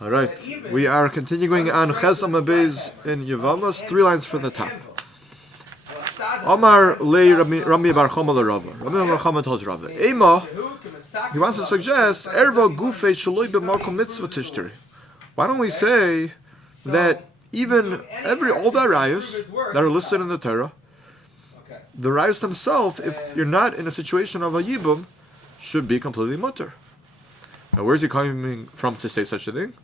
All right, we are continuing on Ches Amabez in Yevamos, 3 lines for the top. Omar le Rami Bar Chama le Rava. Rami Bar Chama tells Rava. Ema, he wants to suggest ervah gufe shaloi b'makom mitzvah tishteri. Why don't we say that even all the Arayos that are listed in the Torah, the Arayos themselves, if you're not in a situation of a Yibum, should be completely mutter. Now, where's he coming from to say such a thing?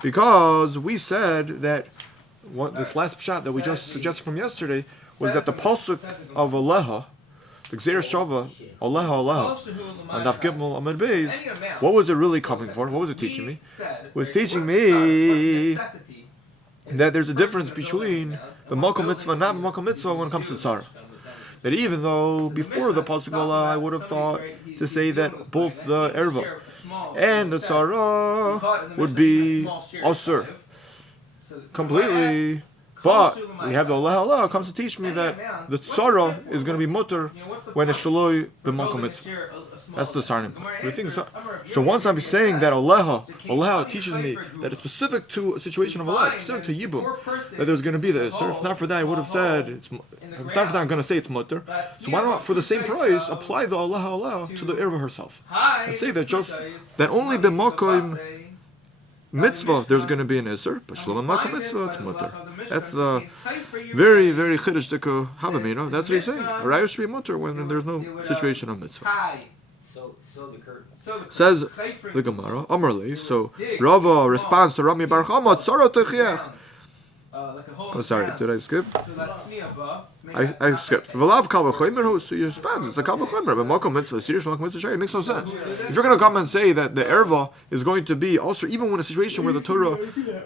Because we said that this last shot that we just suggested from yesterday was that the pasuk of Aleha, the Gzeir Shava, Aleha, and Daf Gimel Amid Beis, what was it really coming for? What was it teaching me? It was teaching me that there's a difference between the Makom Mitzvah and not Makom Mitzvah when it comes to Tzara. That even though before the pasuk of Aleha, I would have thought to say that both the ervah and the tzara would be asur completely, but we have the Aleha comes to teach me that the tzara is going to be mutter when it's shaloi b'makom mitzvah. That's the starting point. We think so. So once I'm saying that Aleha teaches me that it's specific to a situation of Aleha, specific to Yibum, that there's going to be this. So if not for that, I would have said if not for that, I'm going to say it's mutter. So why not, for the same price, apply the Aleha to the ervah herself and say that only b'makom mitzvah there's going to be an iser, but shalom makom mitzvah it's mutter. That's the very very chiddush dika havamina. That's what he's saying. Arayos should be mutter when there's no situation of mitzvah. Says the Gemara, Amarli. So Rava responds to Rami Bar Chama, Tzara techiach. I'm sorry, did I skip? I skipped. V'lav kal v'chomer. So he responds, it's a kal v'chomer, but makom mitzvah, serious makom mitzvah, it makes no sense. If you're going to come and say that the ervah is going to be also, even when a situation where the Torah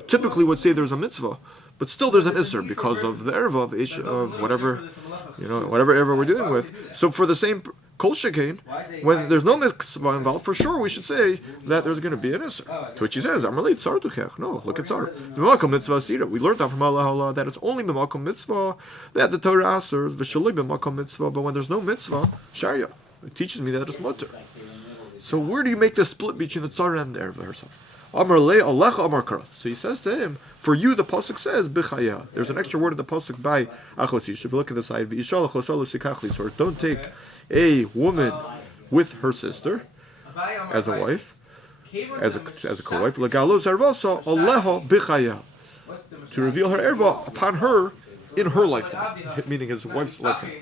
typically would say there's a mitzvah, but still there's an iser because of the ervah of whatever ervah we're dealing with. So for the same kol shekain, when there's no mitzvah involved, for sure we should say that there's going to be an iser. To which he says, I'm related tzar tuchech. No, look at tzar. B'makom mitzvah sira. We learned that from Allah that it's only b'makom mitzvah that the Torah asers v'shaloi b'makom mitzvah. But when there's no mitzvah, sharia, it teaches me that it's mutter. So where do you make the split between the tzar and the ervah herself? Amar le Alecha Amar Kara. So he says to him, for you the pasuk says b'chiya. There's an extra word in the pasuk by Achos Isha. If you look at the side, v'isha l'chosah l'sikach so don't take a woman with her sister as a wife, as a co-wife, legalos ervasa Aleha b'chiya, to reveal her ervah upon her in her lifetime, meaning his wife's lifetime.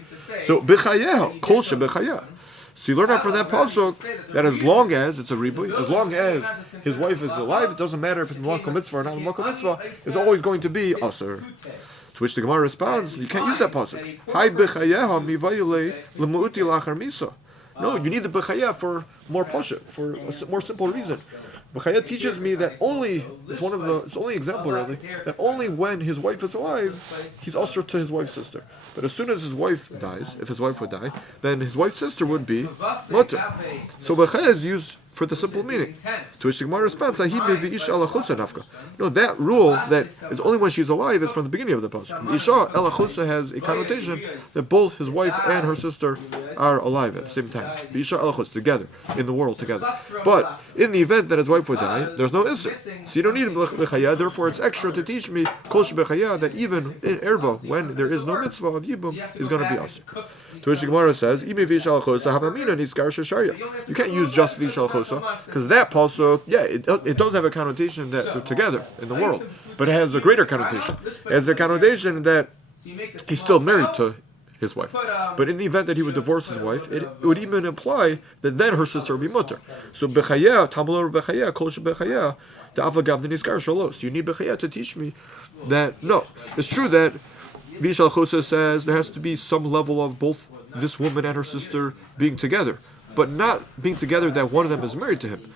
So b'chiya, kol b'chiya. So you learn out from that pasuk that as long as it's a ribui, as long as his wife is alive, it doesn't matter if it's makom mitzvah or not makom mitzvah, it's always going to be asur. To which the Gemara responds, you can't use that pasuk. Hi b'chayeha mivayile lemuuti lachar misa. No, you need the b'chayeh for more pasuk, for a more simple reason. B'chayeh teaches me that it's the only example really, that only when his wife is alive, he's asur to his wife's sister. But as soon as his wife dies, if his wife would die, then his wife's sister would be mutter. So b'chayeh is used for the simple meaning. To which the Gemara responds, no, that rule that it's only when she's alive is from the beginning of the pasuk. Isha elachusa has a connotation that both his wife and her sister are alive at the same time. Isha elachus, together, in the world together. But in the event that his wife would die, there's no iser. So you don't need b'chaya, therefore it's extra to teach me kol b'chaya that even in ervah, when there is no mitzvah of Yibum, is going to be asur. To which the Gemara says, you can't use just v'ishal chosa, because that pasuk, it does have a connotation that they're together in the world, but it has a greater connotation. It has the connotation that he's still married to his wife. But in the event that he would divorce his wife, it would even imply that then her sister would be mutter. So b'chaya, tamar b'chaya, kol b'chaya, ta'avagav nizkar shalos. So you need b'chaya to teach me that, no, it's true that Vishal Chosa says there has to be some level of both this woman and her sister being together, but not being together that one of them is married to him.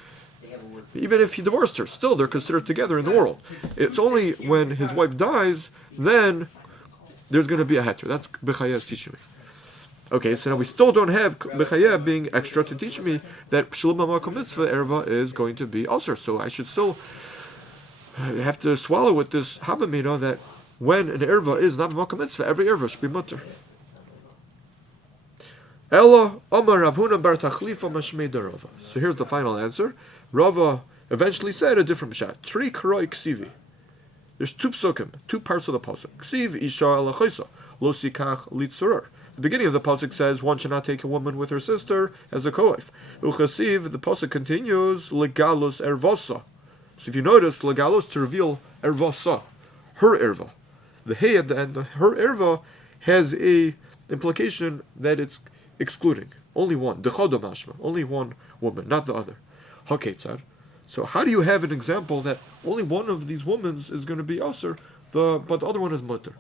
Even if he divorced her, still they're considered together in the world. It's only when his wife dies, then there's going to be a heter. That's B'chaya is teaching me. Okay, so now we still don't have B'chaya being extra to teach me that Shalom Makom Mitzvah ervah is going to be asur. So I should still have to swallow with this havamina that when an ervah is not makom mitzvah, every ervah should be mutter. Ella Omar Rav Huna bar Tachlifa mashmei Rava. So here's the final answer. Rava eventually said a different pshat. Tri karoi ksivi. There's two psukim, two parts of the pasuk. Ksiv Isha Achos Isha. The beginning of the pasuk says one should not take a woman with her sister as a co-wife. Uchasiv, the pasuk continues, legalus ervah. So if you notice, legalus to reveal ervah, her ervah. The hey at the end, her ervah has a implication that it's excluding. Only one. Dechodo mashma. Only one woman, not the other. Haketzar. So how do you have an example that only one of these women is going to be aser, but the other one is mutter?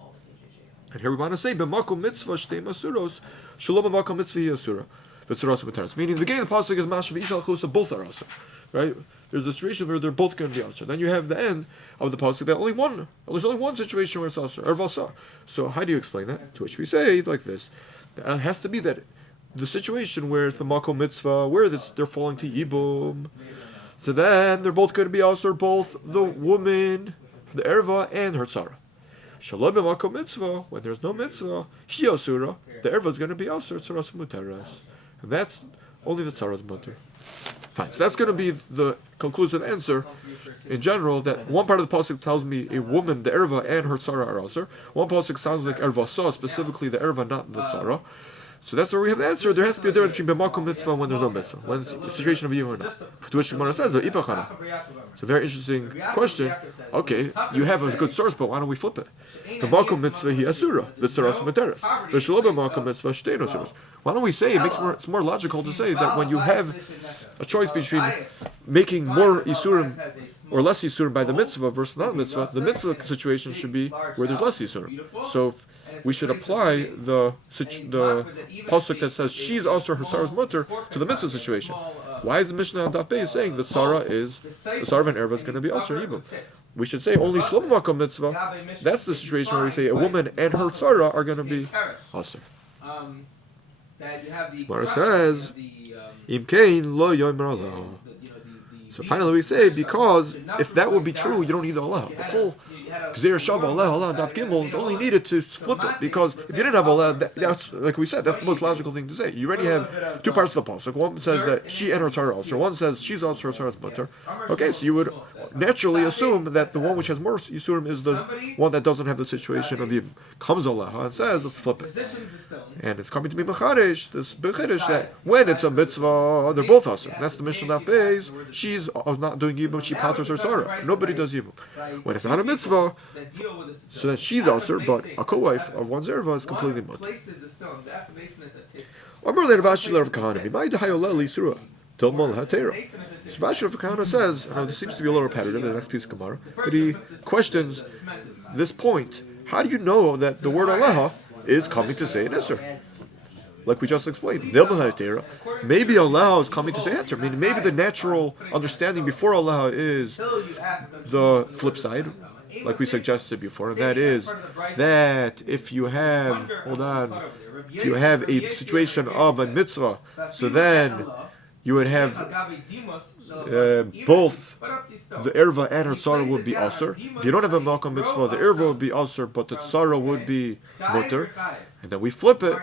And here we want to say, b'makom mitzvah shtei masuros, shalom b'makom mitzvah hi asura, v'tzaros v'taras. Meaning the beginning of the pasuk is mashma v'ishal achos, both are aser, right? There's a situation where they're both going to be aser. Then you have the end of the pasuk that there's only one situation where it's aser, ervah. So how do you explain that? To which we say like this: that it has to be that the situation where it's b'makom mitzvah, where they're falling to Yibum. So then they're both going to be aser, both the woman, the ervah, and her tzara. Shalom b'makom mitzvah, when there's no mitzvah, hi asura, the ervah is going to be aser, tzaras muteras. And that's only the tzara's muter. Fine, so that's going to be the conclusive answer in general, that one part of the pasuk tells me a woman, the ervah, and her tzara are aser. One pasuk sounds like ervah, specifically the ervah, not the tzara. So that's where we have the answer. There has to be a difference between b'makom mitzvah when there's no mitzvah, when it's a situation of Yibum or not. To which the Gemara says, it's a very interesting question. Okay, you have a good source, but why don't we flip it? B'makom mitzvah hi asura, v'tzaras muteras. V'shelo b'makom mitzvah shtei asuras. Why don't we say it's more logical to say that when you have a choice between making more isurim or less yisurim by the mitzvah versus non-mitzvah, the mitzvah situation should be where there's less yisurim. So we should apply the pasuk that says she's also her tzara's mutter to the mitzvah situation. Why is the Mishnah on Daf Beis saying the tzara of an ervah is going to be also Yibum? We should say only shlom makom mitzvah. That's the situation where we say a woman and her tzara are going to be also. Gemara says, Im kein lo yomer Aleha. So finally we say, because if that would be true, you don't need the Aleha. The whole Gzeir Shava Aleha Daf Gimel is only needed to flip it, because if you didn't have Aleha, that's like we said, that's the most logical thing to say. You already have two parts of the pasuk. One says that she and her tzara also. One says she's also her tzara's mutter. Okay, so you would naturally assume that the one which has more yisurim is the one that doesn't have the situation of Yibum. Comes Aleha and says, let's flip it. And it's coming to be Mechadish, this Bechadish, that when it's a mitzvah, they're both aser. That's the Mishnah Daf Beis. She's not doing Yibum, she patters her tzara. Nobody does Yibum. When it's not a mitzvah, so that she's aser, but a co-wife of one's ervah is completely mutter. So Vashi of Kahana says, I know this seems to be a little repetitive in the next piece of Gemara, but he questions this point. How do you know that the word Aleha is coming to say an Isser? Like we just explained, maybe Aleha is coming to say heter. I mean, maybe the natural understanding before Aleha is the flip side, like we suggested before, and that is that if you have, if you have a situation of a mitzvah, so then you would have both the ervah and her tzara would be aser. If you don't have a makom mitzvah, the ervah would be aser, but the tzara would be mutter. And then we flip it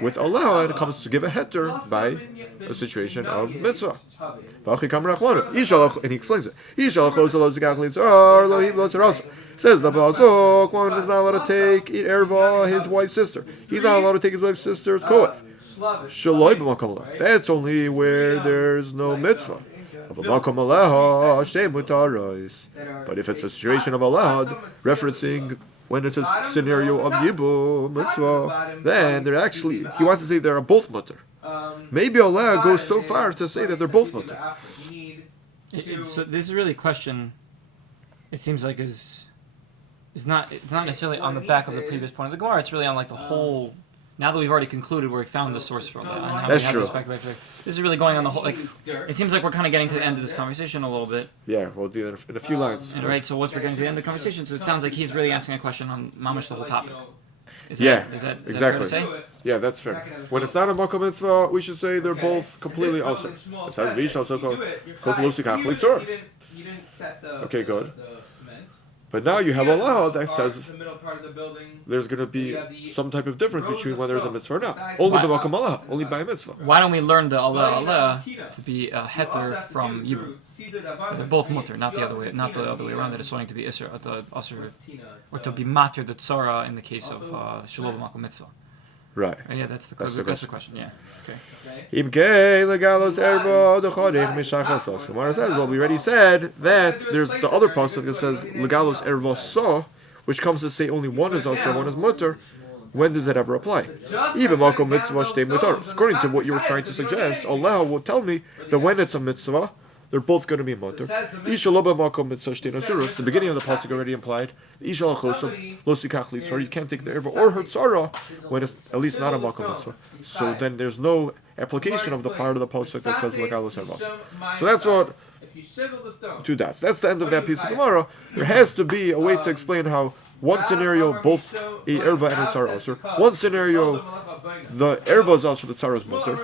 with Aleha, and it comes to give a heter by a situation of mitzvah. And he explains it. Says the pasuk, one is not allowed to take ervah his wife's sister. He's not allowed to take his wife's sister's co-wife. That's only where there's no mitzvah. But if it's a situation of Aleha, referencing when it's a scenario of Yibum, mitzvah, then they're actually, he wants to say they're both mutter. Maybe Aleha goes so far to say that they're both mutter. So this is really a question, it seems like it's not necessarily on the back of the previous point of the Gemara, it's really on like the whole. Now that we've already concluded where we found the source for all that, that's true. This is really going on the whole. Like, it seems like we're kind of getting to the end of this conversation a little bit. Yeah, we'll do that in a few lines. And right, so once we're getting to the end of the conversation, so it sounds like he's really asking a question on mamash the whole topic. Is that exactly. Fair to say? Yeah, that's fair. When it's not a makom mitzvah, we should say they're both completely aser. It says v'isha also called. Okay, good. But now you have Aleha that says the middle part of the building. there's going to be some type of difference between whether there's a mitzvah or not. Only b'makom Aleha, only by a mitzvah. Why don't we learn the Aleha to be a heter from Yibum? They're both mutter, not the other way around. That it's going to be Isra at the Asr, or to be matter the tzara in the case of Shalom b'makom mitzvah. Right. Yeah, that's the question. Yeah. Okay. Gemara says, well, we already said that there's the other pasuk that says legalos ervah so, which comes to say only one is also one is mutter. When does that ever apply? According to what you were trying to suggest, Allah will tell me that when it's a mitzvah, they're both going to be mutter. The beginning of the pasuk already implied Isha Achos Isha, you can't take the ervah or her tzara when it's at least not a makom mitzvah. So then there's no application of the part of the pasuk that says legalos ervah. So that's what. Two dots. That's the end of that piece of Gemara. There has to be a way to explain how one scenario both a ervah and a tzara also. One scenario the ervah is also the tzara is mutter.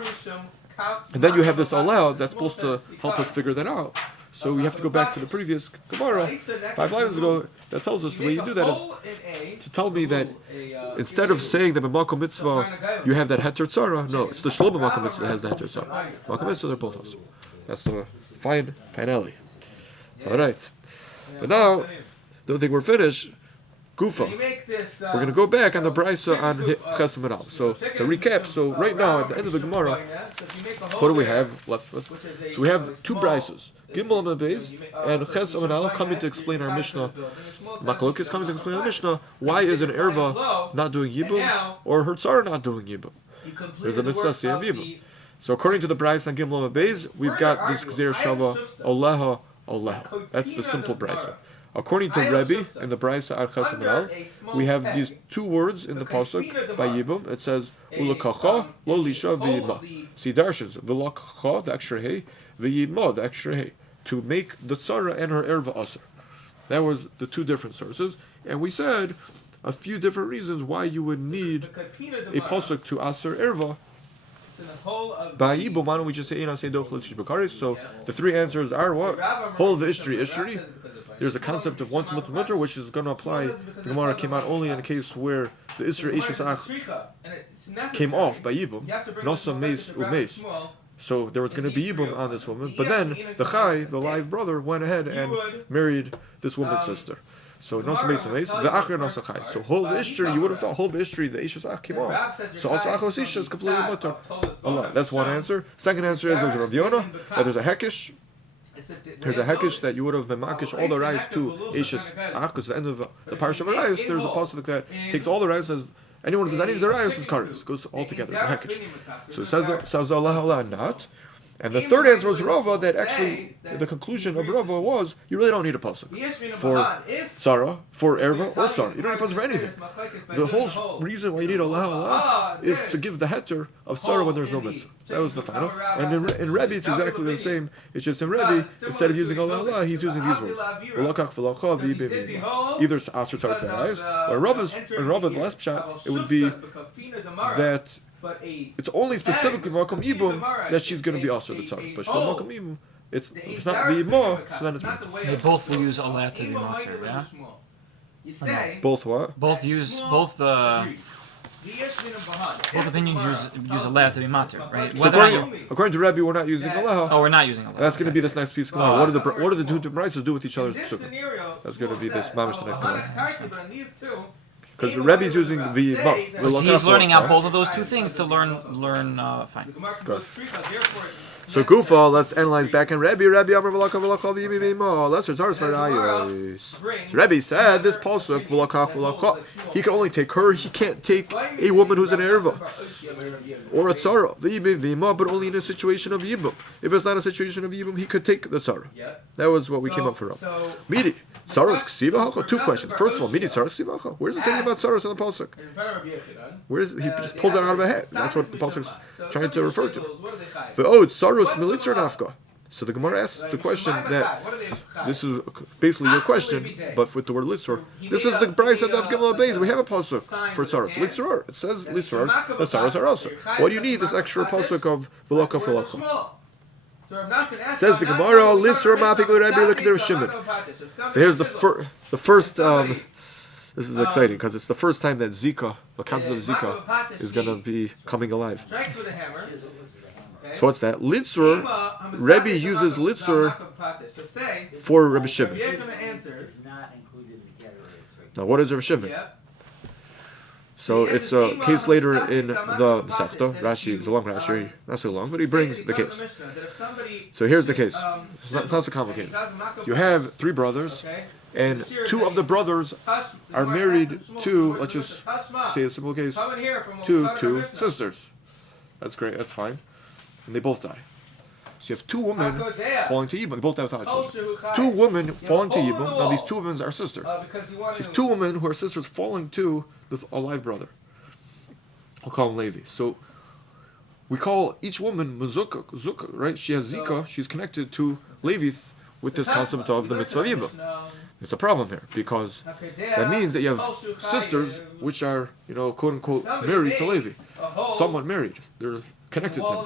And then you have this Aleha that's supposed to help us figure that out. So we have to go back to the previous Gemara 5 lines ago that tells us the way you do that is to tell me that instead of saying that b'makom mitzvah you have that heter tzara, no, it's the shalom b'makom mitzvah that has the heter tzara. Makom mitzvah, they're both us. That's the finale. All right. But now, don't think we're finished. Gufa. We're going to go back on the Oraysa on Ches Meral. So to recap, so right now at the end of the Gemara, what do we have left with? So we have two Oraysas, Gimel and Beis, and Ches Meral coming to explain our Mishnah. Machlok is coming to explain our Mishnah. Why is an ervah not doing Yibum or her tzara not doing Yibum? There's a mitzvah of Yibum. So according to the Oraysa on Gimel and Beis, we've got this Gzeir Shava Aleha. That's the simple Oraysa. According to Rebbe in the Oraysa Achos Isha, we have these two words in the pasuk by Yibum. It says ulakacha lo lisha v'yima. See darshans v'lakacha the extra hay v'yima the extra hay to make the tzara and her ervah aser. That was the two different sources, and we said a few different reasons why you would need a pasuk to aser ervah. By Yibum, why don't we just say so the three answers are what? Whole v'ishtri. There's a concept of once mutter, which is going to apply. The Gemara came out only in a case where the Isra Achos Isha came off by Yibum, Nosa Meis Umeis. So there was going to be Yibum on this woman, but then the Chai, the live brother, went ahead and married this woman's sister. So Nosa Meis Umeis, the Achir Nosa Chai. So whole Ishtri, you would have thought whole Ishtri, the Achos Isha came off. So also Achos Isha is completely mutter. Allah. That's one answer. Second answer is there's a Rav Yonah, that there's a hekish. There's a hekish that you would have been makish all the Arayos to Achos Isha, because at the end of the parsha of Arayos, there's a pasuk that takes all the Arayos, says anyone who does any of the Arayos is kares, goes all together. It's a hekish. So it says Allah not. And the third answer was Rava, that actually the conclusion of Rava was you really don't need a pasuk for tzara, for ervah, or tzara. You don't need a pasuk for anything. The whole reason why you need Allah is to give the heter of tzara when there's no mitzvah. That was the final. And in Rebbe it's exactly the same. It's just in Rebbe, instead of using Allah, he's using these words. Either asher tzara to or in Rava, the last pshat, it would be that it's only specifically Makom Yibum that she's going to be also the tzara. But Shlomo Makom Yibum, if it's not V'yimo, so then it's mutter. They both will use Aleha to be mutter, yeah? Both what? Both opinions use Aleha to be matter, right? So according to Rebbe, we're not using Aleha. Oh, we're not using Aleha. That's going to be this next piece of Gemara. What do the two Oraysos do with each other's pasuk? That's going to be this mamish the next Gemara. Because the Rebbe is using V'yima. So he's learning out both of those two things to learn fine. Good. So Gufa, let's analyze back in Rebbe. Rebbe Amar V'lakav V'lakav V'yima. Let's return to Arayos. So Rebbe said this pasuk V'lakav V'lakav. He can only take her. He can't take a woman who's an ervah or a tzara. V'yima, but only in a situation of Yibum. If it's not a situation of Yibum, he could take the tzara. That was what we came up for. Midi. Tzaros ksiva hacha? Two questions. First of all, midi tzaros ksiva hacha. Where's it saying about tzaros in the pasuk? He just pulls that out of a hat. That's what the pasuk's trying to refer to. Tzaros militzer nafka. So the Gemara asks the question that this is basically your question, but with the word litzor. This is the Oraysa of Gimel Beis. We have a pasuk for tzaros. Litzor. It says litzor. The tzaros are also. Why do you need this extra pasuk of v'laka v'laka? Says the Gemara, Litzur Mafik Rabbi Lekder Shimon. So here's the first. This is exciting because it's the first time that Zika, the concept of Zika, is going to be coming alive. So what's that? Litzur, Rebbe uses Litzur for Rebbe Shimon. Now what is Rebbe Shimon? So it's a case later in the Masechta. Rashi is a long Rashi, not so long, but he brings the case. So here's the case. It's not so complicated. You have 3 brothers, and 2 of the brothers are married to, let's just say a simple case, to 2 sisters. That's great, that's fine. And they both die. So you have 2 women falling to Yibum. They both die without children. 2 women falling to Yibum. Now these 2 women are sisters. So you have 2 women who are sisters falling to this alive brother. I'll call him Levi. So we call each woman Mezukah, right? She has Zika. She's connected to Levi with this concept of the mitzvah Yibum. There's a problem here because that means that you have sisters which are, quote unquote, married to Levi. Somewhat married. They're connected to him.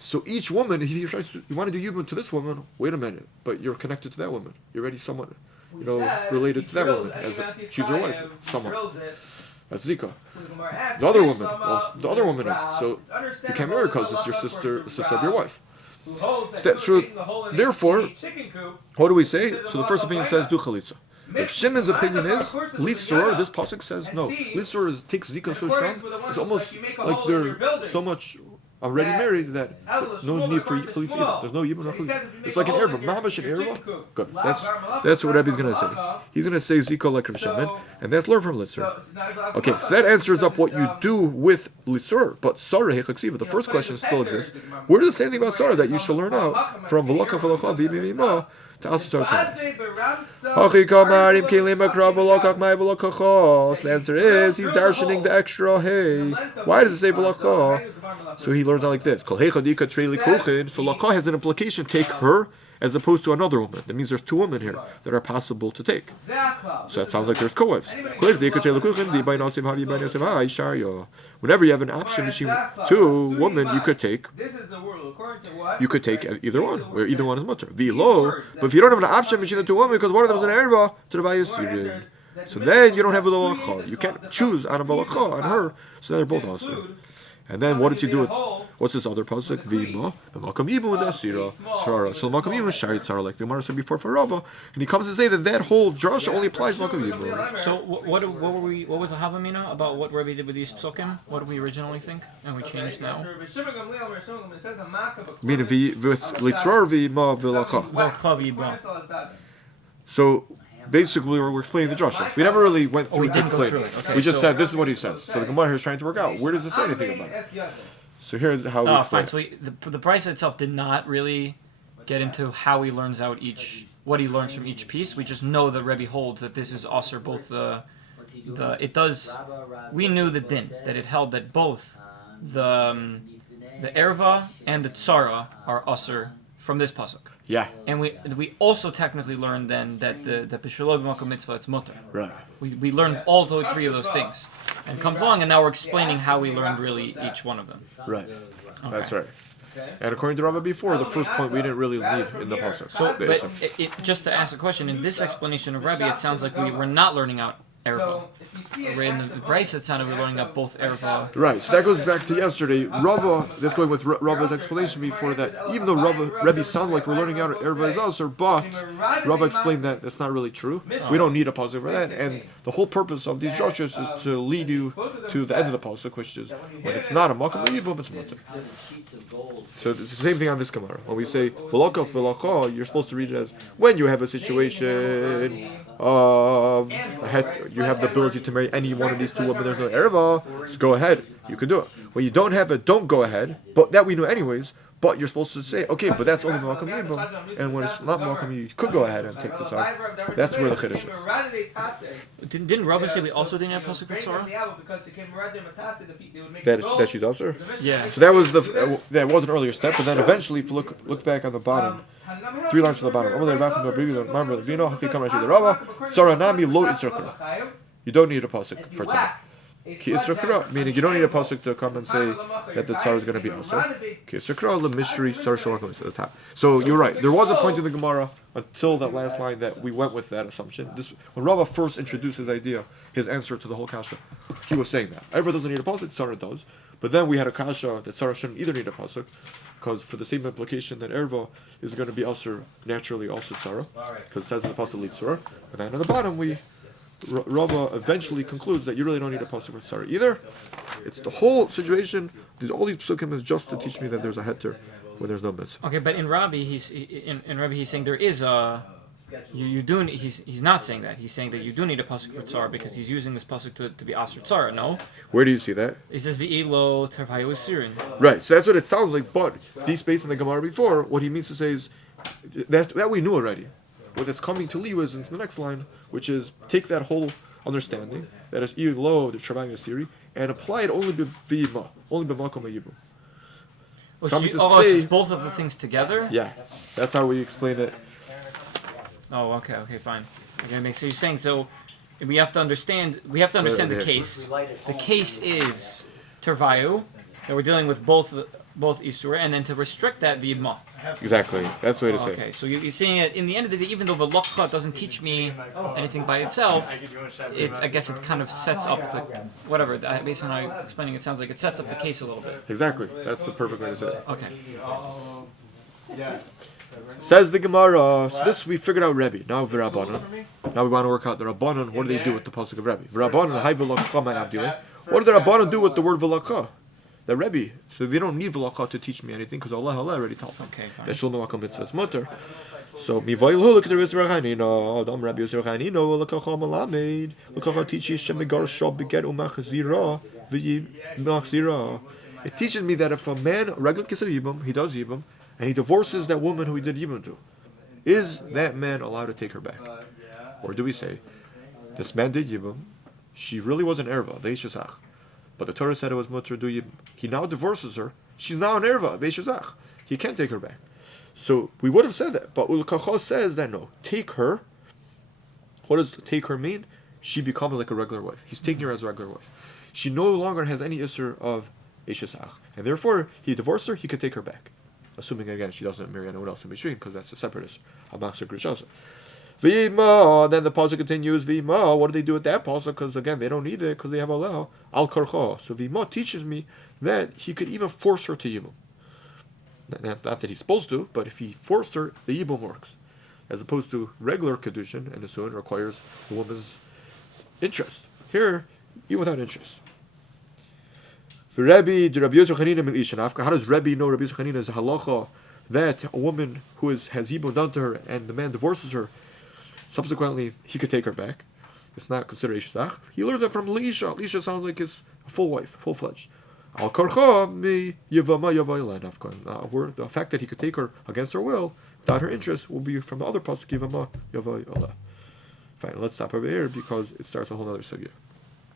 So each woman, you want to do Yibum to this woman, wait a minute, but you're connected to that woman. You're already somewhat, related to that woman as she's your wife, somewhat. That's Zika. The other woman is. So you can't marry because it's your sister of your wife. So therefore, what do we say? So the first opinion says do chalitza. But Shimon's opinion is litzur. This pasuk says no. Litzur takes Zika so strong. It's almost like they're so much already married that no need for chalitza either. There's no Yibum, no chalitza. It's like an ervah. Mamash an ervah. Good. That's what Rebbe's going to say. He's going to say Zika like Rav Shimon, and that's learned from litzur. Okay, so that answers up what you do with litzur. But Sarah hechaksiva, the first question still exists. Where does the same thing about Sarah that you should learn out from Velaka Velacha V'Imimah to also start the answer is he's darshaning the extra hey. Why does it say Velaka? So he learns out like this. So Laka has an implication, take her as opposed to another woman. That means there's 2 women here that are possible to take. So that sounds like there's co-wives. Whenever you have an option between 2 women, you could take either one, where either one is mutter. But if you don't have an option between the 2 women, because one of them is an ervah, to the value, so then you don't have a valacha. You can't choose on a valacha on her, so they're both also. And then what does he do with, what's this other pasuk? V'ima, b'makam Yibum and asira, tzara, shel makam Yibum sharit tzara, like the Gemara said before for Rava, and he comes to say that whole drasha only applies to makam Yibum. So what was the Havamina about what Rebbe did with these psukim? What did we originally think, and we changed now? Meaning with litzrar v'ima v'lacha. So basically, we're explaining the drasha. We never really went through to explain it. Okay, we just said this is what he says. So the Gemara here is trying to work out. Where does it say anything about it? So here's how we explain it. So the Oraysa itself did not really get into how he learns out what he learns from each piece. We just know that Rebbe holds that this is usher both we knew the din, that it held that both the ervah and the tzara are usher from this pasuk. Yeah. And we also technically learned then that the B'Shalom Makom Mitzvah it's mutter. Right. We learned all 3 of those things, and comes along, and now we're explaining how we learned really each one of them. Right. Okay. That's right. And according to Rava before, the first point we didn't really need in the pasuk. So, but just to ask a question, in this explanation of Rebbe, it sounds like we were not learning out ervah. In the Oraysa, it sounded we're learning out both ervah. Right, so that goes back to yesterday. Rava, that's going with Rava's explanation before that, even though Rebbe sounded like we're learning out ervah is also, but Rava explained that that's not really true. We don't need a pasuk for that, and the whole purpose of these drashos is to lead you to the end of the pasuk, which is when it's not a makam yibum, it's mutter. So it's the same thing on this Gemara. When we say v'laka v'laka, you're supposed to read it as when you have a situation of you have the ability to marry any one of these 2 women, there's no ervah, so go ahead, you could do it. When you don't have it, don't go ahead, but that we know anyways, but you're supposed to say, okay, but that's only Malcolm Yibum, and when it's not Malcolm, you could go ahead and take this out. That's where the chiddush is. Didn't Rava say we also didn't have pasuk for Torah? That she's also? Yeah. So that was an earlier step, but then eventually, if you look back on the bottom, 3 lines from the bottom. You don't need a pasuk for Torah. Ki isra kara, meaning you don't need a pasuk to come and say that the tsar is going to be also. Ki isra kara lemishri tsar shalom at the top. So you're right. There was a point in the Gemara until that last line that we went with that assumption. This when Rava first introduced his idea, his answer to the whole kasha, he was saying that ervah doesn't need a pasuk, tsar does. But then we had a kasha that tsar shouldn't either need a pasuk, because for the same implication that ervah is going to be also naturally also tsara, because it says in the pasuk litzur. And then at the bottom Rava eventually concludes that you really don't need a pasuk for tsara either. It's the whole situation. All these pasukim is just to teach me that there's a heter when there's no mitzvah. Okay, but in Rabbi he's saying there is a. You do. He's not saying that. He's saying that you do need a pasuk for tsar because he's using this pasuk to be asur tsar. No. Where do you see that? He says v'ilo tervayu sirin. Right. So that's what it sounds like. But these based on the Gemara before, what he means to say is that we knew already. What that's coming to Liu is into the next line, which is take that whole understanding that is ilo the tervayu siri and apply it only b'vima, only b'makom Yibum. So it's both of the things together. Yeah, that's how we explain it. Oh, okay, fine. Okay, so you're saying so we have to understand the case. The case is tervayu, that we're dealing with both isur, and then to restrict that v'yibma. Exactly, that's the way to say. Okay, so you're saying that in the end of the day, even though the lokha doesn't teach me anything by itself, I guess it kind of sets up the whatever. Based on how you're explaining, it sounds like it sets up the case a little bit. Exactly, that's the perfect way to say it. Okay. Says the Gemara, so this we figured out Rebbe. Now V'Rabbanan. Now we want to work out the Rabbanan. What do they do with the pasuk of Rebbe? V'Rabbanan, hay v'lakha ma'avdile. What do the Rabbanan do with the word v'lakha? The Rebbe. So they don't need v'lakha to teach me anything because Allah already told them. Okay, fine. That Shalom Makam Mitzvah is mutter. So mivayilu look at the Rizra Chanino. Adam Rebbe Yisra Chanino. L'kacha malamed. L'kacha teaches shemigar shab beget umachzira v'yimachzira. It teaches me that if a man, a regular kiss of Yibum, he does Yibum, and he divorces that woman who he did Yibum to, is that man allowed to take her back? Or do we say, this man did Yibum, she really was an ervah, ve'ishazach, but the Torah said it was mutter do Yibum. He now divorces her, she's now an ervah, ve'ishazach. He can't take her back. So we would have said that, but Ul-Kachos says that no, take her. What does take her mean? She becomes like a regular wife. He's taking her as a regular wife. She no longer has any isser of ishazach, and therefore he divorced her, he could take her back. Assuming again she doesn't marry anyone else in between, because that's a separatist. V'ima, then the pasuk continues. V'ima, what do they do with that pasuk? Because again they don't need it because they have Aleha al karcha. So V'ima teaches me that he could even force her to Yibum. Not that he's supposed to, but if he forced her, the Yibum works, as opposed to regular kedushin and the suin requires the woman's interest. Here, even without interest. How does Rebbe know Rabbi Yosef Chanina is a halacha that a woman who has Yibum done to her and the man divorces her, subsequently he could take her back? It's not considered ishzach. He learns that from Lisha. Lisha sounds like it's a full wife, full-fledged. Al karcha mi Yevama yavayla nafkan. The fact that he could take her against her will, without her interest, will be from the other pasuk Yevama yavayla. Fine, let's stop over here because it starts a whole other sugya.